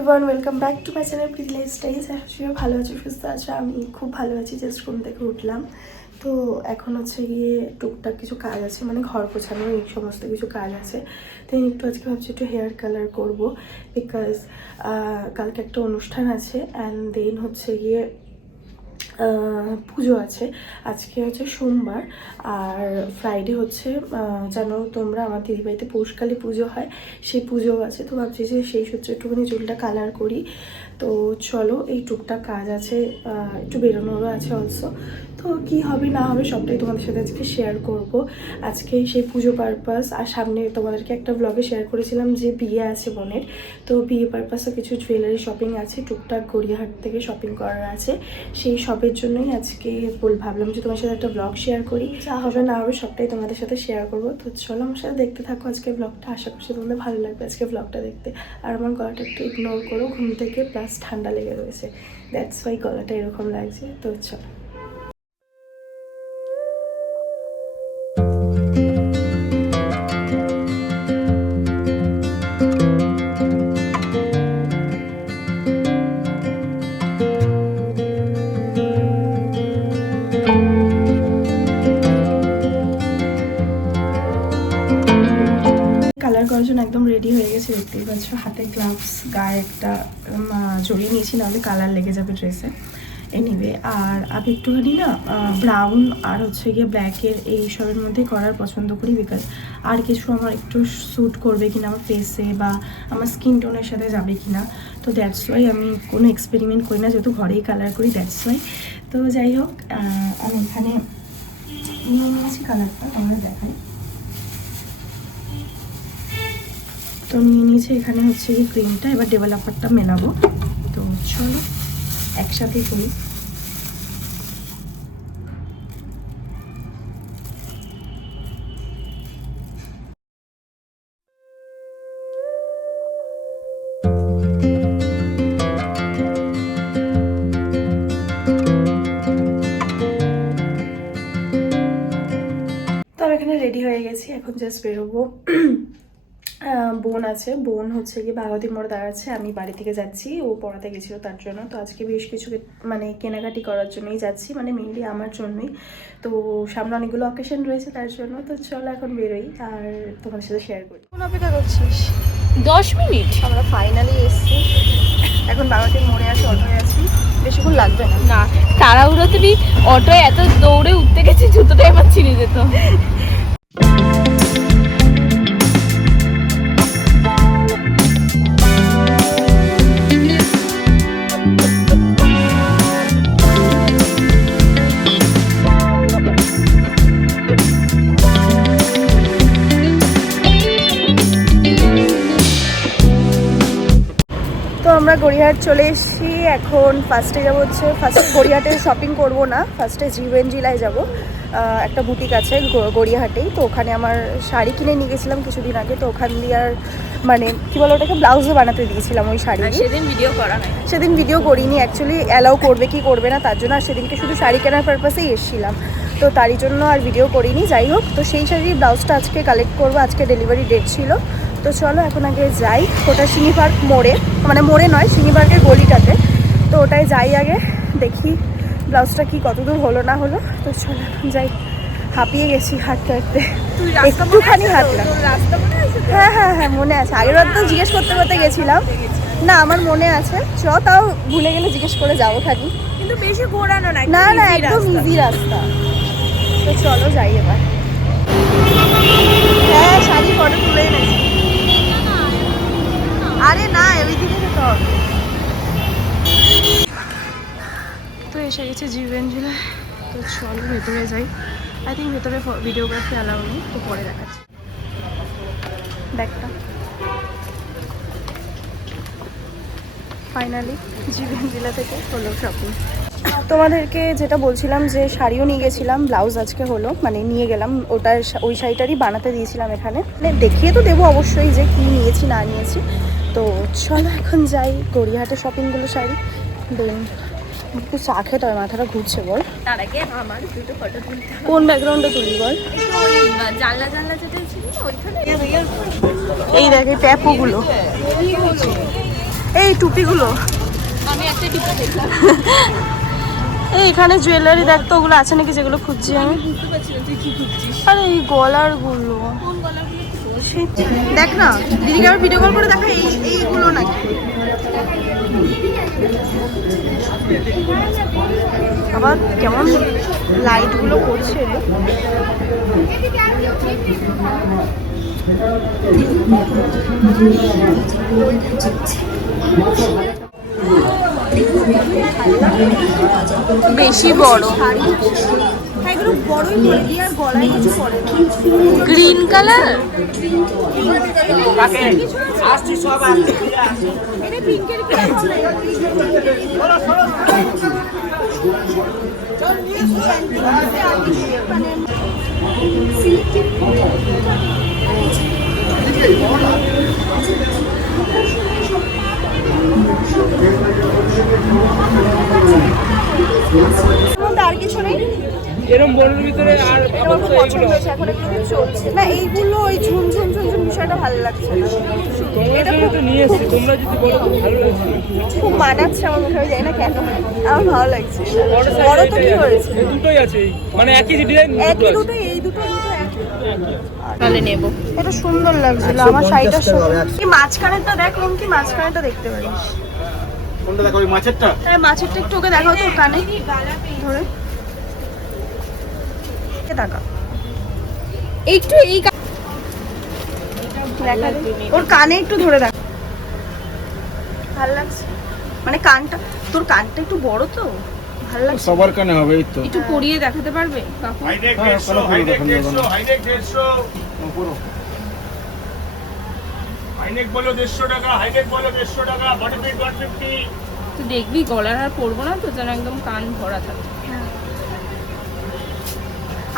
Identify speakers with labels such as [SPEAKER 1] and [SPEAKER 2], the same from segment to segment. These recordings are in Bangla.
[SPEAKER 1] Everyone welcome back to my channel প্রিজ lifestyles আসলে ভালো আছি, সুস্থ আছো। আমি খুব ভালো আছি জাস্ট ঘুম থেকে উঠলাম। তো এখন হচ্ছে গিয়ে টুকটাক কিছু কাজ আছে মানে ঘর গোছানো, এই সমস্ত কিছু কাজ আছে। তো একটু আজকে ভাবছি একটু হেয়ার কালার করব বিকজ কালকে একটা অনুষ্ঠান আছে অ্যান্ড দেন হচ্ছে গিয়ে পুজো আছে। আজকে হচ্ছে সোমবার, আর ফ্রাইডে হচ্ছে জানো তোমরা আমার দিদি বাড়িতে পৌষকালী পুজো হয়, সেই পুজো আছে। তো ভাবছি যে সেই সূত্রে একটুখানি চুলটা কালার করি। তো চলো, এই টুকটাক কাজ আছে একটু বেরোনোরও আছে অলসো তো কি হবে, না হবে, সবটাই তোমাদের সাথে আজকে শেয়ার করব। আজকে সেই পুজো পারপাস আর সামনে তোমাদেরকে একটা ব্লগে শেয়ার করেছিলাম যে বিয়ে আছে বোনের। তো বিয়ে পারপাসে কিছু জুয়েলারি শপিং আছে, টুকটাক গড়িয়াহাট থেকে শপিং করার আছে। সেই সবের জন্যই আজকে বল ভাবলাম যে তোমার সাথে একটা ব্লগ শেয়ার করি। যা হবে, না হবে, সবটাই তোমাদের সাথে শেয়ার করব। তো চলো, আমার সাথে দেখতে থাকো আজকে ব্লগটা আশা করছি তোমাদের ভালো লাগবে আজকে ব্লগটা দেখতে। আর আমার গলাটা একটু ইগনোর করো, ঘুম থেকে প্লাস ঠান্ডা লেগে রয়েছে। দ্যাটস ওয়াই গলাটা এরকম লাগছে। তো চলো। কালার করার জন্য একদম রেডি হয়ে গেছে, দেখতেই পাচ্ছ। হাতে গ্লাভস গায়ে একটা জড়িয়ে নিয়েছি, নাহলে কালার লেগে যাবে ড্রেসে এনিওয়ে আর আমি একটুখানি না ব্রাউন আর হচ্ছে গিয়ে ব্ল্যাকের এই সবের মধ্যে করার পছন্দ করি বিকজ আর কিছু আমার একটু স্যুট করবে কিনা আমার ফেসে বা আমার স্কিন টোনের সাথে যাবে কিনা। তো দ্যাটস ওয়াই আমি কোনো এক্সপেরিমেন্ট করি না, যেহেতু ঘরেই কালার করি দ্যাটস ওয়াই তো যাই হোক আমি এখানে নিয়ে নিয়েছি কালারটা তোমাদের দেখাই। তো নিয়ে নিয়েছি এখানে হচ্ছে এই ক্রিমটা এবার ডেভেলপারটা মেলাবো। তো চলো একসাথেই করি। এখানে রেডি হয়ে গেছি এখন জাস্ট বেরোবো। বোন আছে। বোন হচ্ছে গিয়ে বাগাতি মোড় দাঁড়াচ্ছে আমি বাড়ি থেকে যাচ্ছি। ও পড়াতে গেছিল তার জন্য। তো আজকে বেশ কিছু মানে কেনাকাটি করার জন্যই যাচ্ছি মানে মেনলি আমার জন্যই। তো সামনে অনেকগুলো অকেশন রয়েছে তার জন্য। তো চলো এখন বেরোই আর তোমার সাথে শেয়ার করি। কোন অপেক্ষা করছিস?
[SPEAKER 2] দশ মিনিট?
[SPEAKER 1] আমরা ফাইনালি এসছি। এখন বাগাতি মোড়ে আসি অটোয় আছি। বেশিক্ষণ লাগবে না।
[SPEAKER 2] না তাড়াহুড়ো তুমি অটোয় এত দৌড়ে উঠতে গেছি জুতোটাই আমার ছিঁড়ে যেত
[SPEAKER 1] আমরা গড়িয়াহাট চলে এসেছি। এখন ফার্স্টে যাব হচ্ছে ফার্স্টে গড়িয়াহাটে শপিং করব না ফার্স্টে জিভেন জিলায় যাব। একটা বুটিক আছে গড়িয়াহাটেই। তো ওখানে আমার শাড়ি কিনে নিয়ে গেছিলাম কিছুদিন আগে। তো ওখান দিয়ে আর মানে কি বলো ওটাকে ব্লাউজও বানাতে দিয়েছিলাম ওই শাড়ি
[SPEAKER 2] সেদিন ভিডিও করা
[SPEAKER 1] সেদিন ভিডিও করিনি অ্যাকচুয়ালি অ্যালাউ করবে কি করবে না তার জন্য আর সেদিনকে শুধু শাড়ি কেনার পারপাসেই এসেছিলাম। তো তারই জন্য আর ভিডিও করিনি যাই হোক। তো সেই শাড়ির ব্লাউজটা আজকে কালেক্ট করব আজকে ডেলিভারি ডেট ছিল। তো চলো এখন আগে যাই। ওটা সিনি পার্ক মোড়ে। মানে মোড়ে নয় সিনি পার্কের গলিটাতে। তো ওটাই যাই আগে দেখি ব্লাউজটা কি কতদূর হলো না হলো। তো চলো এখন যাই। হাঁপিয়ে গেছি হাঁটতে হাঁটতে। একটুখানি হাঁটলাম। হ্যাঁ হ্যাঁ হ্যাঁ মনে আছে। আগের বার তো জিজ্ঞেস করতে করতে গেছিলাম। না আমার মনে আছে। চ তাও ভুলে গেলে জিজ্ঞেস করে যাব খালি।
[SPEAKER 2] কিন্তু বেশি ঘোরানো না
[SPEAKER 1] না না একদম ইজি রাস্তা। তো চলো যাই এবার। হ্যাঁ শাড়ি ফটো তুলে এনেছি। আরে না ওই দিকে যেতে হবে। তো এসে গেছে জীবেঞ্জলা তো চলো ভেতরে যাই। আই থিঙ্ক ভেতরে ভিডিওগ্রাফি অ্যালাউ নেই, তো পরে দেখাচ্ছি। ব্যাগটা ফাইনালি জীবন জেলা থেকে হলো শপিং তোমাদেরকে যেটা বলছিলাম যে শাড়িও নিয়ে গেছিলাম ব্লাউজ আজকে হলো মানে নিয়ে গেলাম। ওটার ওই শাড়িটারই বানাতে দিয়েছিলাম এখানে। মানে দেখিয়ে তো দেবো অবশ্যই যে কি নিয়েছি, না নিয়েছি। তো চলো এখন যাই গড়িয়াহাটে শপিংগুলো শাড়ি দেন একটু চা খেতে হয় মাথাটা ঘুরছে বল।
[SPEAKER 2] তার আগে আমার দুটো ফটো তুলতে
[SPEAKER 1] কোন ব্যাকগ্রাউন্ডে তুলি বল?
[SPEAKER 2] জানলা জানলা যেটা ছিল ওইখানে।
[SPEAKER 1] এই দেখ এই প্যাপোগুলো। এই টুপিগুলো।
[SPEAKER 2] আমি একটা টিপে দেখলাম।
[SPEAKER 1] এই এখানে জুয়েলারি দেখ তো ওগুলো আছে নাকি যেগুলো খুঁজছি আমি?
[SPEAKER 2] বুঝতে পারছি না তুই কি খুঁজছিস?
[SPEAKER 1] আরে এই গলারগুলো
[SPEAKER 2] কোন গলাগুলো
[SPEAKER 1] দেখ না, দিদিকে আবার ভিডিও কল করে দেখা, এই, এইগুলো নাকি? আবার কেমন লাইটগুলো করছে রে।
[SPEAKER 2] বেশি বড়।
[SPEAKER 1] এগুলো বড়ই করে দিয়ে আর গলায় কিছু পরে
[SPEAKER 2] গ্রিন কালার
[SPEAKER 1] এটা পিঙ্কের কি হবে
[SPEAKER 3] এরকম বড়ের ভিতরে আর
[SPEAKER 1] খুব পছন্দ হয়েছে এখন এগুলো চলছে। না এইগুলো ওই ঝুমঝুম ঝুমঝুম বিষয়টা ভালো লাগছে না। এটা খুব
[SPEAKER 3] তো নিয়ে এসছি তোমরা যদি বলো তো ভালো লাগছে।
[SPEAKER 1] খুব মানাচ্ছে আমার মুখে আমি জানি না কেন। আমার ভালো লাগছে বড় তো কি হয়েছে
[SPEAKER 3] দুটোই আছে মানে একই ডিজাইন
[SPEAKER 1] একই দুটো এই দুটো এই দুটো একই।
[SPEAKER 2] তাহলে নেব।
[SPEAKER 1] এটা সুন্দর লাগছিল আমার শাড়িটার সাথে কি মাঝখানেরটা দেখ কি মাঝখানেরটা দেখতে পারিস।
[SPEAKER 4] কোনটা দেখো ওই মাছেরটা?
[SPEAKER 1] তাই মাছেরটা একটু ওকে দেখাও তো কানে। ধরে। টাকা
[SPEAKER 2] একটু এই।
[SPEAKER 1] ওর কানে একটু ধরে দেখ। ভালো লাগছে। মানে কানটা তোর কানটা একটু বড় তো? ভালো লাগছে।
[SPEAKER 4] সবার কানে হবে এই তো।
[SPEAKER 2] একটু পরিয়ে দেখাতে পারবে? কাকু
[SPEAKER 4] হ্যাঁ, কোনো ভুল দেখানো যাবে না। পুরো।
[SPEAKER 5] হাইনেক বলো দেড়শো টাকা হাইনেক বলো দেড়শো টাকা বডি ফিট ওয়ান ফিফটি
[SPEAKER 2] তুই দেখবি গলার আর পরবো না তো যেন একদম কান ভরা থাকে।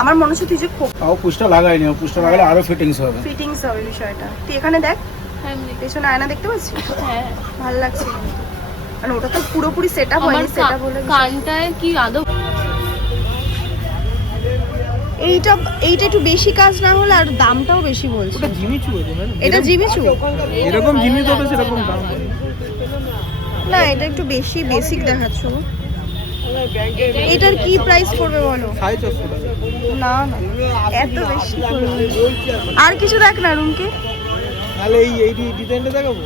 [SPEAKER 1] আমার মনে হচ্ছে তুই যে খুব
[SPEAKER 4] পুষটা লাগাইনি পুষটা লাগালে আরও ফিটিংস হবে।
[SPEAKER 1] ফিটিংস হবে বিষয়টা। তুই এখানে দেখ
[SPEAKER 2] হ্যাঁ।
[SPEAKER 1] পেছনে আয়না দেখতে পাচ্ছিস?
[SPEAKER 2] হ্যাঁ।
[SPEAKER 1] ভালো লাগছে। মানে ওটা তো পুরোপুরি সেট আপ হয়নি সেট আপ হলে
[SPEAKER 2] কানটায় কি আদৌ
[SPEAKER 1] এইটা এইটা একটু বেশি কাজ না হলে আর দামটাও বেশি বলছে।
[SPEAKER 3] ওটা জিমিচু
[SPEAKER 1] এটা জিমিচু
[SPEAKER 3] এরকম জিনিস হবে সেরকম দাম
[SPEAKER 1] না এটা একটু বেশি বেসিক দেখাচ্ছ। এটার কি প্রাইস পড়বে বলো? না না। এত বেশি আর কিছু দেখ না রুমকে।
[SPEAKER 3] তাহলে এই এই ডিজাইনটা দেখাবো?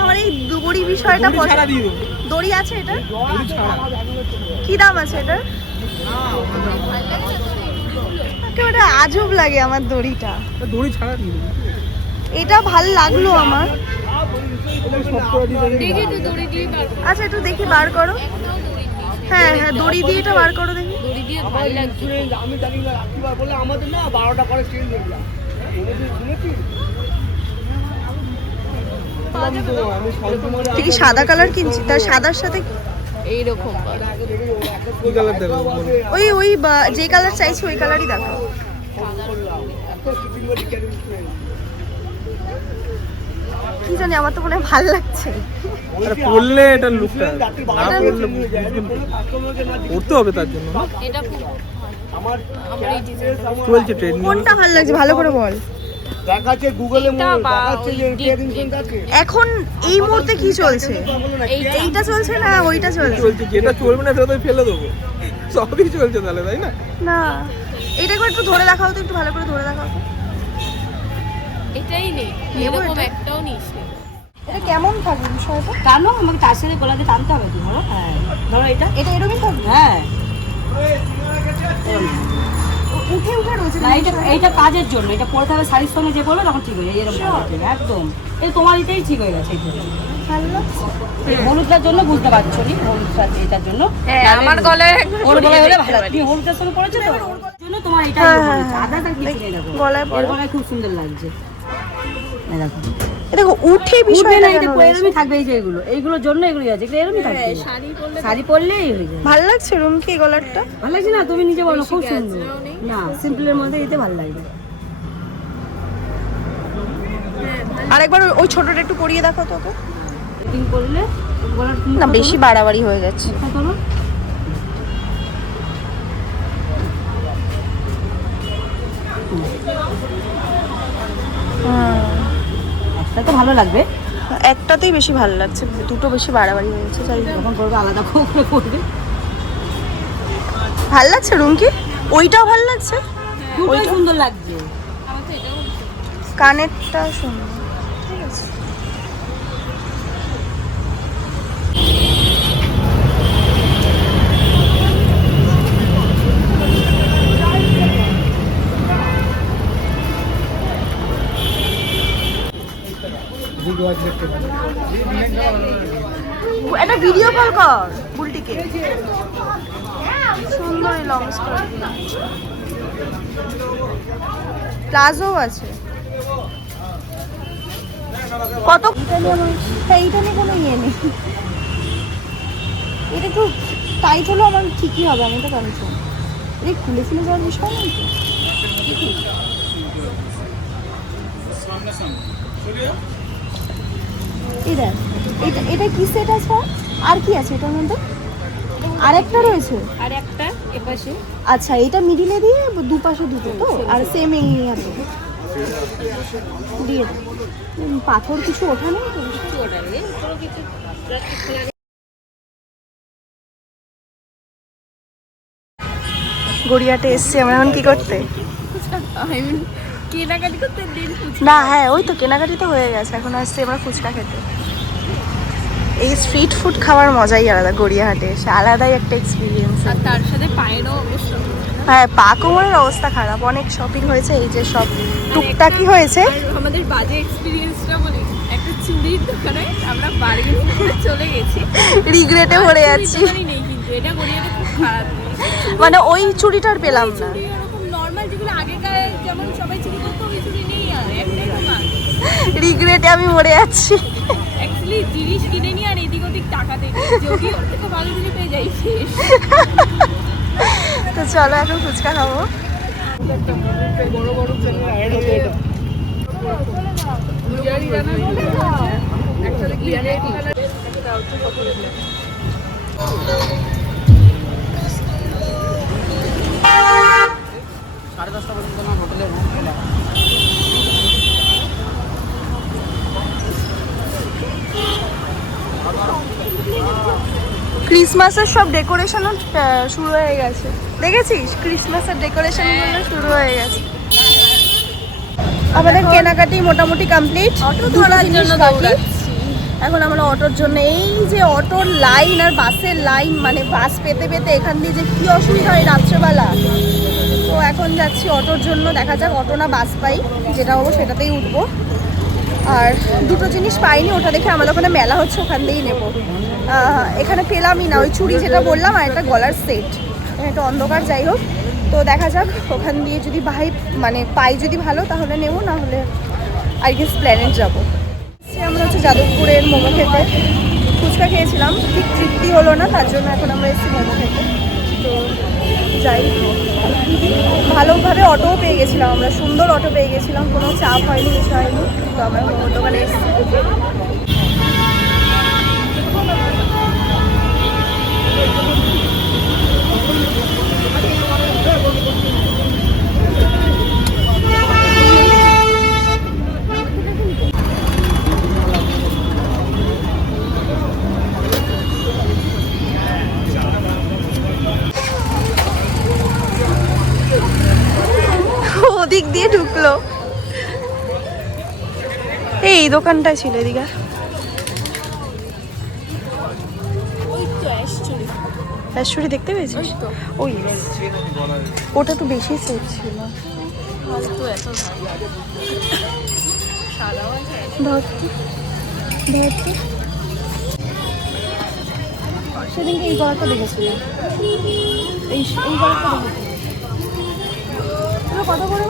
[SPEAKER 1] আমার এই দড়ি বিষয়টা
[SPEAKER 3] দড়ি ছাড়া
[SPEAKER 1] পছন্দ দড়ি আছে এটা? কি দাম আছে এটা? একেবারে আজব লাগে আমার দড়িটা।
[SPEAKER 3] দড়ি ছাড়া
[SPEAKER 1] এটা ভালো লাগল আমার।
[SPEAKER 2] দেখি।
[SPEAKER 1] আচ্ছা একটু দেখি বার করো। হ্যাঁ হ্যাঁ দড়ি দিয়ে এটা বার করো দেখি।
[SPEAKER 2] দড়ি দিয়ে ভালো লাগছে।
[SPEAKER 3] আমি জানি না রাত্রিবার বলে আমাদের না বারোটা পরে ট্রেন দেখলাম শুনেছি আমি সবসময়
[SPEAKER 1] তুই কি সাদা কালার কিনছি? তার সাদার সাথে
[SPEAKER 2] এইরকম
[SPEAKER 1] ওই ওই যে কালার চাইছি ওই কালারই দেখাও। কি জানি আমার তো মনে হয় ভালো লাগছে।
[SPEAKER 3] পড়লে এটা লুকটা না পড়লে পড়তে হবে তার জন্য?
[SPEAKER 2] এটা আমার
[SPEAKER 3] চলছে ট্রেন
[SPEAKER 1] কোনটা ভালো লাগছে? ভালো করে বল।
[SPEAKER 4] দেখাচ্ছে গুগলে।
[SPEAKER 1] এখন এই মুহূর্তে কি চলছে?
[SPEAKER 2] এইটা
[SPEAKER 1] এইটা চলছে না ওইটা চলছে?
[SPEAKER 3] চলছে যেটা চলবে না সেটা তো ফেলে দেবো। সবই চলছে তাহলে তাই না?
[SPEAKER 1] না। এটা একটু ধরে দেখাও তো একটু ভালো করে ধরে দেখাও তো।
[SPEAKER 2] নেই এরকম একটাও নিস।
[SPEAKER 1] এটা কেমন থাকবে বিষয়টা?
[SPEAKER 6] টানো আমাকে তার সাথে গলাতে টানতে হবে তো ধরো হ্যাঁ। ধরো এটা।
[SPEAKER 1] এটা এরকমই থাকবে?
[SPEAKER 6] হ্যাঁ।
[SPEAKER 1] উঠে উঠে রয়েছে।
[SPEAKER 6] না এটা কাজের জন্য এটা পড়তে হবে শাড়ির সঙ্গে যে বলবে তখন ঠিক হয়ে যায় এরকম একদম। এই তোমার এটাই ঠিক হয়ে গেছে এটা হলুদটার জন্য বুঝতে পারছ নি হলুদটা এটার জন্য?
[SPEAKER 2] হ্যাঁ, আমার গলায়
[SPEAKER 6] ওর গলায় হলে ভালো তুমি সঙ্গে পড়েছো তো? জন্য তোমার এটা
[SPEAKER 1] হ্যাঁ, হ্যাঁ,
[SPEAKER 6] নেই দেখো
[SPEAKER 1] গলায় পরো।
[SPEAKER 6] খুব সুন্দর লাগছে। দেখো।
[SPEAKER 1] দেখো উঠে বিষয়টা
[SPEAKER 6] না এটা
[SPEAKER 1] কেন
[SPEAKER 6] এরমই থাকবে এই যে এগুলো। এইগুলোর জন্য এগুলো আছে এগুলো এরমই থাকবে। শাড়ি শাড়ি পরলেই হয়ে যায়।
[SPEAKER 1] ভালো লাগছে রুম কি গলারটা?
[SPEAKER 6] ভালো লাগছে না? তুমি নিজে বলো খুব সুন্দর। না সিম্পলের মধ্যে দিতে ভালো লাগবে।
[SPEAKER 1] আরেকবার ওই- ওই ছোটটা একটু পরিয়ে দেখাও তো ওকে।
[SPEAKER 6] ফিটিং করলে গলার
[SPEAKER 1] না বেশি বাড়াবাড়ি হয়ে যাচ্ছে।
[SPEAKER 6] মুখটা করো তো ভালো লাগবে?
[SPEAKER 1] একটাতেই বেশি ভালো লাগছে দুটো বেশি বাড়াবাড়ি হয়েছে যাই।
[SPEAKER 6] যখন করবে আলাদা করে করবে।
[SPEAKER 1] ভালো লাগছে রুমকি? ওইটাও ভালো লাগছে?
[SPEAKER 6] ওইটা? সুন্দর লাগছে।
[SPEAKER 1] কানেরটা সুন্দর। একটা ভিডিও কল কর বুলটিকে। সুন্দর লং স্কার্ট প্লাজো আছে। কত? হ্যাঁ এইটা নিয়ে কোনো ইয়ে নেই। এটা একটু টাইট হলো আমার ঠিকই হবে আমি তো কনফার্ম এই খুলে খুলে যাওয়ার বিষয় নেই তো এই দেখ এটা এটা কি সেট আছে? আর কি আছে এটার মধ্যে? আরেকটা রয়েছে?
[SPEAKER 2] আর একটা এপাশে।
[SPEAKER 1] আচ্ছা এটা মিডিলে দিয়ে দুপাশে দুটো তো? আর সেম এই আছে। দিয়ে পাথর কিছু ওঠা নেই? তো
[SPEAKER 2] কিছু ওটা নেই। কিছু
[SPEAKER 1] গড়িয়াতে এসছি আমরা এখন কি করতে?
[SPEAKER 2] কেনাকাটি করতে
[SPEAKER 1] না হ্যাঁ ওই তো কেনাকাটি তো হয়ে গেছে। এখন আসছি আমরা ফুচকা খেতে। এই স্ট্রিট ফুড খাওয়ার মজাই আলাদা গড়িয়াহাটে এসে আলাদাই একটা এক্সপিরিয়েন্স
[SPEAKER 2] আর তার সাথে পায়েরও
[SPEAKER 1] হ্যাঁ পা কোমরের অবস্থা খারাপ অনেক শপিং হয়েছে এই যে সব টুকটাকি হয়েছে।
[SPEAKER 2] আমাদের বাজে এক্সপিরিয়েন্সটা বলি একটা চুড়ির দোকানে আমরা বার্গেনিং করে চলে গেছি।
[SPEAKER 1] রিগ্রেটে পড়ে যাচ্ছি
[SPEAKER 2] এটা খুব খারাপ
[SPEAKER 1] মানে ওই চুড়িটার পেলাম না।
[SPEAKER 2] চুড়ি নর্মাল যেগুলো আগেকার যেমন সবাই চুরি করতো ওই চুড়ি নেই আর একটাই
[SPEAKER 1] রিগ্রেটে আমি মরে যাচ্ছি
[SPEAKER 2] অ্যাকচুয়ালি জিনিস কিনে নিয়ে আর এদিক ওদিক টাকা দেয় যদি ওর থেকে ভালো জিনিস পেয়ে যাই শেষ।
[SPEAKER 1] তো চলো এখন ফুচকা খাব। ক্রিসমাসের সব ডেকোরেশনও শুরু হয়ে গেছে। দেখেছিস? ক্রিসমাসের ডেকোরেশন শুরু হয়ে গেছে। আমাদের কেনাকাটি মোটামুটি কমপ্লিট
[SPEAKER 2] অটো ধরার জন্য
[SPEAKER 1] এখন আমরা অটোর জন্য এই যে অটোর লাইন আর বাসের লাইন মানে বাস পেতে পেতে এখান দিয়ে যে কি অসুবিধা হয় রাত্রেবেলা? তো এখন যাচ্ছি অটোর জন্য দেখা যাক অটো না বাস পাই যেটা হব সেটাতেই উঠবো। আর দুটো জিনিস পাইনি, ওটা দেখে আমাদের ওখানে মেলা হচ্ছে, ওখান দিয়েই নেব। এখানে পেলামই না, ওই চুড়ি যেটা বললাম আর একটা গলার সেট। একটা অন্ধকার, যাই হোক। তো দেখা যাক, ওখান দিয়ে যদি ভাই মানে পাই যদি ভালো, তাহলে নেব, না হলে আর কি প্ল্যানেট যাব। আমরা হচ্ছে যাদবপুরের মোমো খেতে। ফুচকা খেয়েছিলাম, ঠিক তৃপ্তি হলো না, তার জন্য এখন আমরা এসেছি মোমো খেতে। তো যাই। ভালোভাবে অটোও পেয়ে গেছিলাম আমরা, সুন্দর অটো পেয়ে গেছিলাম, কোনো চাপ হয়নি, কিছু হয়নি। তো আমরা মোমোর দোকানে এসেছি ওদিক দিয়ে ঢুকলো এই এই দোকানটাই ছিল এদিকে।
[SPEAKER 2] ওই তো অ্যাকচুয়ালি
[SPEAKER 1] অ্যাশ্বরী দেখতে পেয়েছিস ওই ওটা তো বেশি সেট ছিল। সেদিনকে এই গলাটা দেখেছিলাম এই এই গলাটা এগুলো কত করে?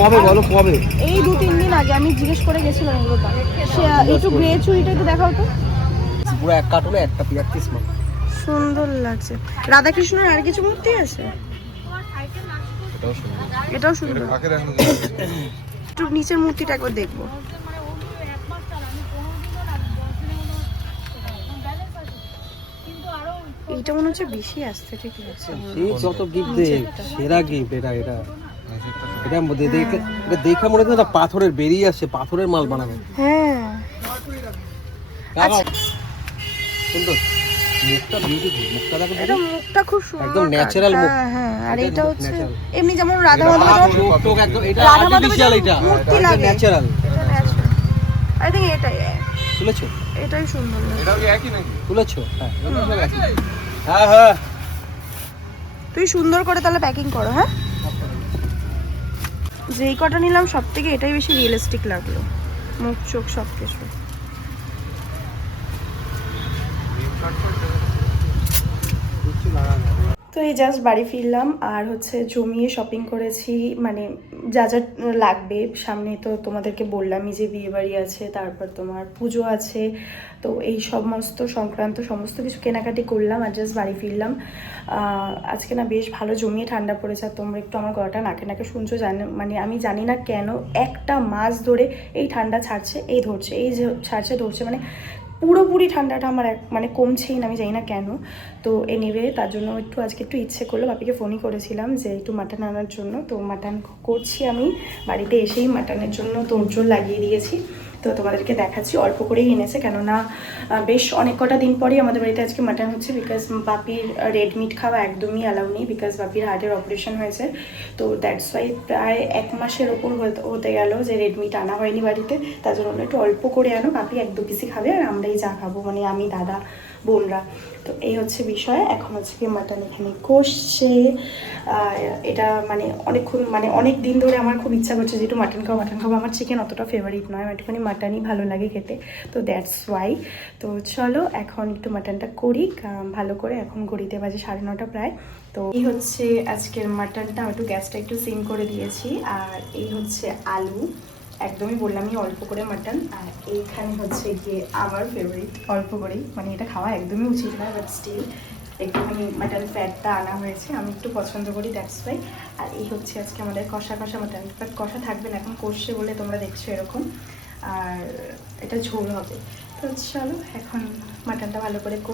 [SPEAKER 3] কবে বলো কবে?
[SPEAKER 1] এই দু তিন দিন আগে আমি জিজ্ঞেস করে গেছিলাম এগুলো দাম সে একটু গ্রে চুড়িটা একটু দেখাও তো।
[SPEAKER 3] পুরো এক কার্টুনে একটা পিয়ার পিস
[SPEAKER 1] সুন্দর লাগছে। রাধাকৃষ্ণের আর কিছু মূর্তি আছে?
[SPEAKER 3] এটাও সুন্দর।
[SPEAKER 1] এটাও সুন্দর। একটু নিচের মূর্তিটা একবার দেখব। মনে হচ্ছে বেশি আসছে ঠিক আছে।
[SPEAKER 3] এই যত গিফট দে সেরা গিফট এটা এটা। এটা মধ্যে দেখে এটা দেখে মনে হচ্ছে পাথরের বেরিয়ে আসছে পাথরের মাল বানাবে।
[SPEAKER 1] হ্যাঁ।
[SPEAKER 3] সুন্দর মুখটা বিউটিফুল মুখটা দেখো
[SPEAKER 1] এটা মুখটা খুব সুন্দর
[SPEAKER 3] একদম
[SPEAKER 1] কাজ।
[SPEAKER 3] মুখ।
[SPEAKER 1] হ্যাঁ হ্যাঁ আর
[SPEAKER 3] এটা
[SPEAKER 1] এটা হচ্ছে এমনি যেমন রাধা মাধবের
[SPEAKER 3] একদম এটা আর্টিফিশিয়াল এটা।
[SPEAKER 1] মূর্তি লাগে।
[SPEAKER 3] ন্যাচারাল
[SPEAKER 1] আই থিঙ্ক এটাই।
[SPEAKER 3] তুলেছো?
[SPEAKER 1] এটাই সুন্দর।
[SPEAKER 4] এটাও কি একই নাকি?
[SPEAKER 3] তুলেছো? হ্যাঁ হ্যাঁ হ্যাঁ।
[SPEAKER 1] তুই সুন্দর করে তাহলে প্যাকিং করো হ্যাঁ? যেই কটা নিলাম সব থেকে এটাই বেশি রিয়েলিস্টিক লাগল। মুখ চোখ সব কিছু তো এই জাস্ট বাড়ি ফিরলাম আর হচ্ছে জমিয়ে শপিং করেছি মানে যা যা লাগবে। সামনে তো তোমাদেরকে বললামই যে বিয়ে বাড়ি আছে, তারপর তোমার পুজো আছে। তো এই সমস্ত সংক্রান্ত সমস্ত কিছু কেনাকাটি করলাম আর জাস্ট বাড়ি ফিরলাম। আজকে না বেশ ভালো জমিয়ে ঠান্ডা পড়েছে। আর তোমরা একটু আমার গলাটা নাকে নাকে শুনছো, জানো মানে আমি জানি না কেন একটা মাস ধরে এই ঠান্ডা ছাড়ছে, এই ধরছে, এই ছাড়ছে, ধরছে মানে পুরোপুরি ঠান্ডাটা আমার এক মানে কমছেই না, আমি জানি না কেন। তো এনিওয়ে তার জন্য একটু আজকে একটু ইচ্ছে করল, বাপিকে ফোনই করেছিলাম যে একটু মাটন আনার জন্য। তো মাটন করছি আমি, বাড়িতে এসেই মাটনের জন্য তোড়জোড় লাগিয়ে দিয়েছি। তো তোমাদেরকে দেখাচ্ছি, অল্প করেই এনেছে। কেননা বেশ অনেক কটা দিন পরেই আমাদের বাড়িতে আজকে মাটন হচ্ছে বিকজ বাপির রেড মিট খাওয়া একদমই অ্যালাউ নেই বিকজ বাপির হার্টের অপারেশন হয়েছে। তো দ্যাটস ওয়াই প্রায় এক মাসের ওপর হতে- গেল যে রেড মিট আনা হয়নি বাড়িতে। তার জন্য একটু অল্প করে আনো, বাপি এক দু পিসি খাবে আর আমরাই যা খাব। মানে আমি, দাদা বোনরা। তো এই হচ্ছে বিষয়। এখন হচ্ছে কি মাটন এখানে কষছে। এটা মানে অনেকক্ষণ মানে অনেক দিন ধরে আমার খুব ইচ্ছা করছে যে একটু মাটন খাব মাটন খাব। আমার চিকেন অতটা ফেভারিট নয়। আমার একটুখানি মাটনই ভালো লাগে খেতে। তো দ্যাটস ওয়াই তো চলো, এখন একটু মাটনটা করি। ভালো করে এখন ঘড়িতে বাজে সাড়ে নটা প্রায়। তো এই হচ্ছে আজকের মাটনটা। আমি একটু গ্যাসটা একটু সিম করে দিয়েছি। আর এই হচ্ছে আলু। একদমই বললামই অল্প করে মাটন, আর এইখানে হচ্ছে গিয়ে আমার ফেভারিট অল্প করেই। মানে এটা খাওয়া একদমই উচিত না বাট স্টিল একটুখানি মাটন ফ্যাটটা আনা হয়েছে। আমি একটু পছন্দ করি দ্যাটস ওয়াই আর এই হচ্ছে আজকে আমাদের কষা কষা মাটন। বাট কষা থাকবে না, এখন কষছে বলে তোমরা দেখছ এরকম। আর এটা ঝোল হবে। তো চলো, এখন মাটনটা ভালো করে করি।